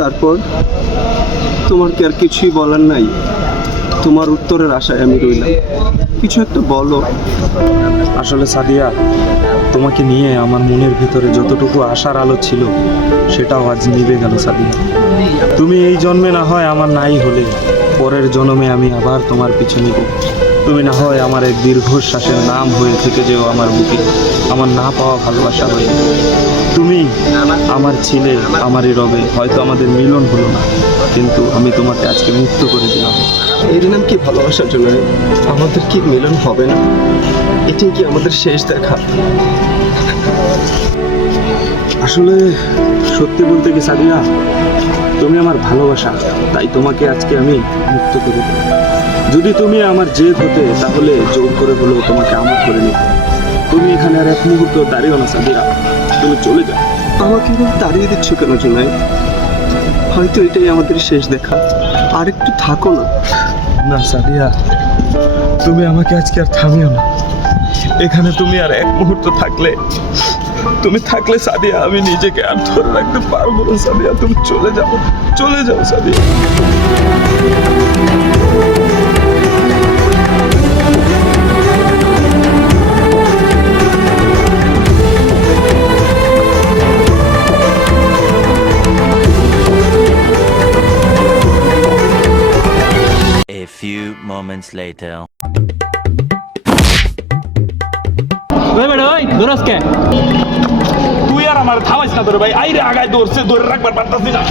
তারপর তোমার কি আর কিছুই বলার নাই? তোমার উত্তরের আশায় আমি রইলাম, কিছু একটা বলো। আসলে সাদিয়া, তোমাকে নিয়ে আমার মনের ভিতরে যতটুকু আশার আলো ছিল সেটাও আজ নিভে গেল সাদিয়া। তুমি এই জন্মে না হয় আমার নাই হলে, পরের জন্মে আমি আবার তোমার পিছু নিব। তুমি না হয় আমার এক দীর্ঘশ্বাসের নাম হয়ে থেকে যেও আমার বুকে, আমার না পাওয়া ভালোবাসা হয়ে। তুমি আমার ছিলে, আমারই রবে। হয়তো আমাদের মিলন হলো না, কিন্তু আমি তোমাকে আজকে মুক্ত করে দিলাম। এর নাম কি ভালোবাসার জন্য? আমাদের কি মিলন হবে না? এটাই কি আমাদের শেষ দেখা? আসলে সত্যি বলতে কি সাদিয়া, তুমি আমার ভালোবাসা, তাই তোমাকে আজকে আমি মুক্ত করে দিলাম। যদি তুমি আমার জেদ হতে, তাহলে জোর করে হলেও তোমাকে আমার করে নিতে। তুমি এখানে আর এক মুহূর্ত দাঁড়িয়েও না সাদিয়া, তুমি চলে যাও। আমাকে এভাবে তাড়িয়ে দিচ্ছ কেন জুনাই? হয়তো এটাই আমাদের শেষ দেখা, আর একটু থাকো না। না সাদিয়া, তুমি আমাকে আজকে আর থামিও না। এখানে তুমি আর এক মুহূর্ত থাকলে, তুমি থাকলে সাদিয়া আমি নিজেকে আর ধরে রাখতে পারবো না। সাদিয়া তুমি চলে যাও, চলে যাও Sadia. A few moments later. ওই বেটা ওই দোরসকে তুই আর আমার থামাইস না ধরে ভাই, আইরে আগায় দৌড়ছে, ধরে রাখবার পারতাছি না।